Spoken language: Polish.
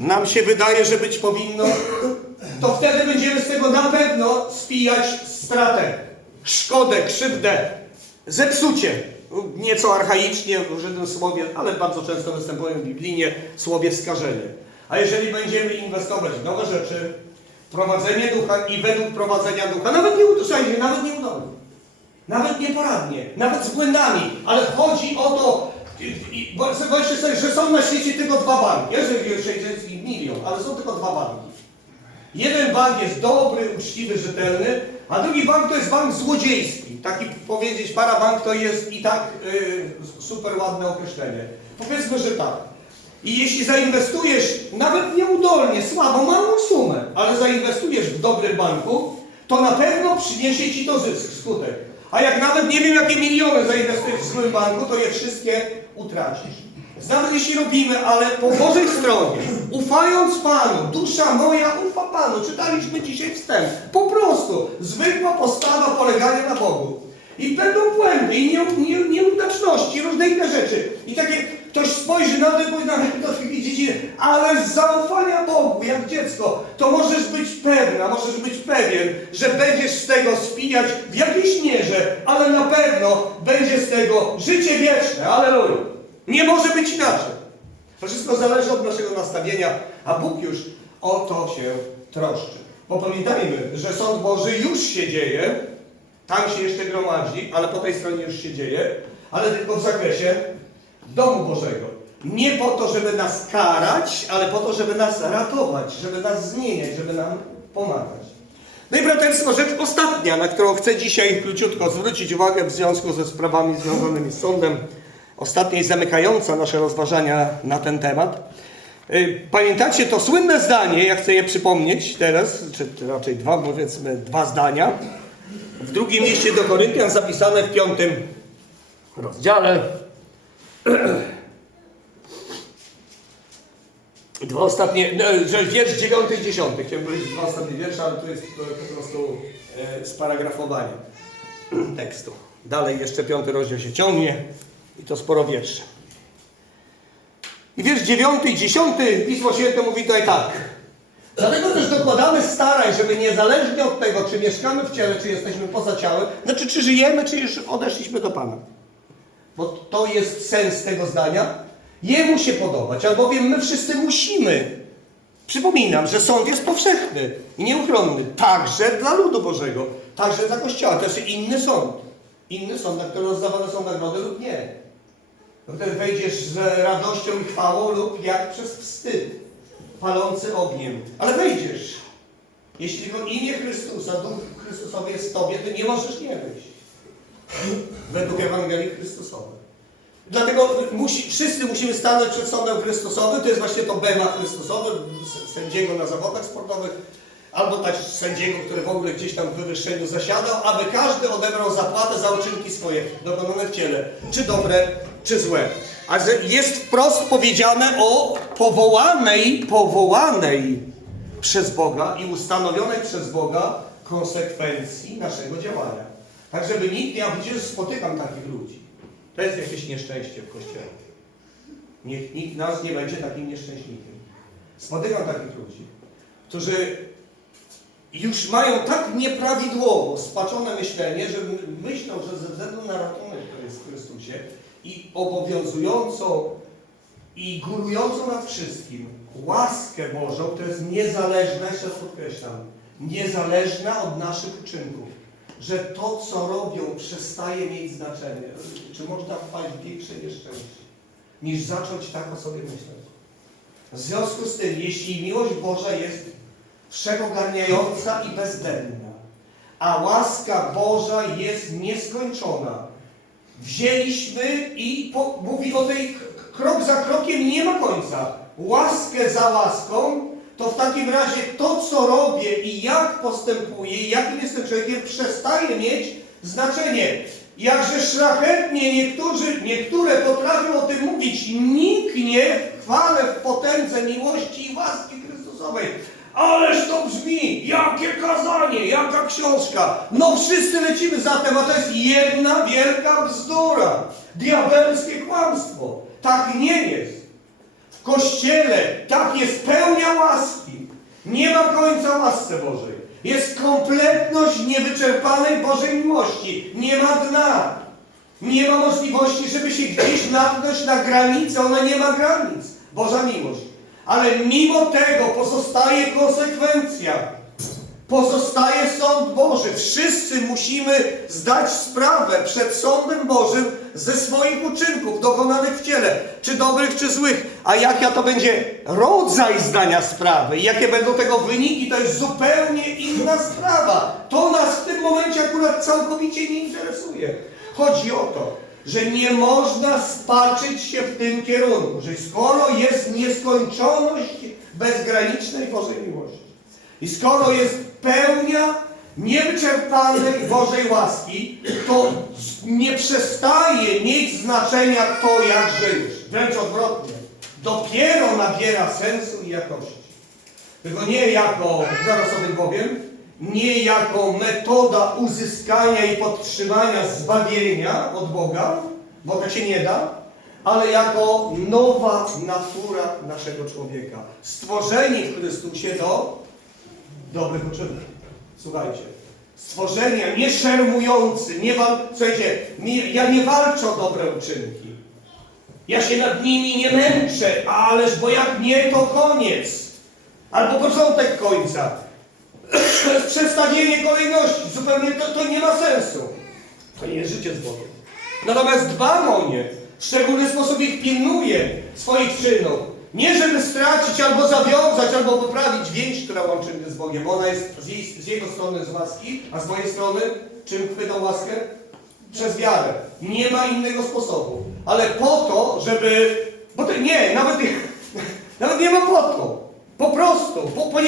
nam się wydaje, że być powinno, to wtedy będziemy z tego na pewno spijać stratę, szkodę, krzywdę, zepsucie. Nieco archaicznie w użytym słowie, ale bardzo często występują biblijnie słowie skażenie. A jeżeli będziemy inwestować w nowe rzeczy, prowadzenie ducha i według prowadzenia ducha, nawet nie uduszajcie, nawet nie udolnie, nawet nieporadnie, nawet z błędami, ale chodzi o to, zobaczcie sobie, że są na świecie tylko dwa banki. Jeżeli jeszcze jest ich milion, ale są tylko dwa banki. Jeden bank jest dobry, uczciwy, rzetelny, a drugi bank to jest bank złodziejski. Taki powiedzieć parabank to jest i tak y, super ładne określenie. Powiedzmy, że tak. I jeśli zainwestujesz nawet nieudolnie, słabo, małą sumę, ale zainwestujesz w dobrym banku, to na pewno przyniesie ci to zysk, skutek. A jak nawet nie wiem jakie miliony zainwestujesz w złym banku, to je wszystkie utracisz. Nawet jeśli robimy, ale po Bożej stronie, ufając Panu, dusza moja ufa Panu. Czytaliśmy dzisiaj wstęp. Po prostu zwykła postawa polegania na Bogu. I będą błędy, i nie, nie, nieudaczności, różne inne rzeczy. I takie ktoś spojrzy na to i powie, no, do takich dziedziny, ale z zaufania Bogu, jak dziecko, to możesz być pewna, możesz być pewien, że będziesz z tego spijać w jakiejś mierze, ale na pewno będzie z tego życie wieczne. Aleluja. Nie może być inaczej. To wszystko zależy od naszego nastawienia, a Bóg już o to się troszczy. Bo pamiętajmy, że sąd Boży już się dzieje, tam się jeszcze gromadzi, ale po tej stronie już się dzieje, ale tylko w zakresie domu Bożego. Nie po to, żeby nas karać, ale po to, żeby nas ratować, żeby nas zmieniać, żeby nam pomagać. No i braterstwo, rzecz ostatnia, na którą chcę dzisiaj króciutko zwrócić uwagę w związku ze sprawami związanymi z sądem, ostatnia i zamykająca nasze rozważania na ten temat. Y, Pamiętacie to słynne zdanie, ja chcę je przypomnieć teraz, czy raczej dwa, powiedzmy, dwa zdania. W drugim liście do Koryntian zapisane w piątym rozdziale. Dwa ostatnie, no, że wiersz dziewiąty i dziesiąty. Chciałem powiedzieć dwa ostatnie wiersze, ale tu jest to po prostu e, sparagrafowanie tekstu. Dalej jeszcze piąty rozdział się ciągnie i to sporo wierszy. I wiersz dziewiąty i dziesiąty Pismo Święte mówi tutaj tak. Dlatego też dokładamy starań, żeby niezależnie od tego, czy mieszkamy w ciele, czy jesteśmy poza ciałem, znaczy czy żyjemy, czy już odeszliśmy do Pana. Bo to jest sens tego zdania. Jemu się podobać, albowiem my wszyscy musimy. Przypominam, że sąd jest powszechny i nieuchronny, także dla ludu Bożego, także dla Kościoła. To jest inny sąd. Inny sąd, na który rozdawane są nagrody lub nie. To wtedy wejdziesz z radością i chwałą lub jak przez wstyd, palący ogniem. Ale wejdziesz. Jeśli tylko imię Chrystusa, Duch Chrystusowy jest w Tobie, to nie możesz nie wejść. Według Ewangelii Chrystusowej. Dlatego musi, wszyscy musimy stanąć przed sądem Chrystusowym. To jest właśnie to bema Chrystusowe, s- sędziego na zawodach sportowych, albo też sędziego, który w ogóle gdzieś tam w wywyższeniu zasiadał, aby każdy odebrał zapłatę za uczynki swoje, dokonane w ciele, czy dobre, czy złe. A jest wprost powiedziane o powołanej, powołanej przez Boga i ustanowionej przez Boga konsekwencji naszego działania. Tak, żeby nikt nie, a przecież spotykam takich ludzi. To jest jakieś nieszczęście w Kościele. Niech nikt nas nie będzie takim nieszczęśnikiem. Spotykam takich ludzi, którzy już mają tak nieprawidłowo spaczone myślenie, że myślą, że ze względu na ratunek, który jest w Chrystusie i obowiązującą i górującą nad wszystkim łaskę Bożą, to jest niezależna, jeszcze raz podkreślam, niezależna od naszych uczynków. Że to, co robią, przestaje mieć znaczenie. Czy można wpaść w większe nieszczęście, niż zacząć tak o sobie myśleć? W związku z tym, jeśli miłość Boża jest wszechogarniająca i bezdenna, a łaska Boża jest nieskończona, wzięliśmy i po, mówi o tej krok za krokiem nie ma końca. Łaskę za łaską, to w takim razie to, co robię i jak postępuję, i jakim jestem człowiekiem, przestaje mieć znaczenie. Jakże szlachetnie niektórzy, niektóre potrafią o tym mówić, niknie w chwale, w potędze miłości i łaski Chrystusowej. Ależ to brzmi, jakie kazanie, jaka książka. No wszyscy lecimy za tym, a to jest jedna wielka bzdura. Diabelskie kłamstwo. Tak nie jest. W Kościele tak jest pełnia łaski. Nie ma końca łasce Bożej. Jest kompletność niewyczerpanej Bożej miłości. Nie ma dna. Nie ma możliwości, żeby się gdzieś natknąć na granicę. Ona nie ma granic. Boża miłość. Ale mimo tego pozostaje konsekwencja. Pozostaje sąd Boży. Wszyscy musimy zdać sprawę przed sądem Bożym ze swoich uczynków dokonanych w ciele, czy dobrych, czy złych. A jaka to będzie rodzaj zdania sprawy, jakie będą tego wyniki, to jest zupełnie inna sprawa. To nas w tym momencie akurat całkowicie nie interesuje. Chodzi o to, że nie można spaczyć się w tym kierunku, że skoro jest nieskończoność bezgranicznej Bożej miłości, i skoro jest pełnia niewyczerpanej Bożej łaski, to nie przestaje mieć znaczenia to, jak żyjesz. Wręcz odwrotnie. Dopiero nabiera sensu i jakości. Tylko nie jako, zaraz o tym powiem, nie jako metoda uzyskania i podtrzymania zbawienia od Boga, bo to się nie da, ale jako nowa natura naszego człowieka. Stworzenie w Chrystusie do dobrych uczynków. Słuchajcie, stworzenia nie szermujący, nie wal... Słuchajcie, nie, ja nie walczę o dobre uczynki. Ja się nad nimi nie męczę, ależ bo jak nie, to koniec. Albo początek końca. To przestawienie kolejności. Zupełnie to, to nie ma sensu. To nie jest życie z Bogiem. Natomiast dbam o nie. W szczególny sposób ich pilnuję swoich czynów. Nie żeby stracić albo zawiązać, albo poprawić więź, która łączy mnie z Bogiem. Bo ona jest z, jej, z Jego strony z łaski, a z mojej strony czym chwytą łaskę? Przez wiarę. Nie ma innego sposobu. Ale po to, żeby... Bo to nie, nawet, nawet nie ma po to. Po prostu. Po,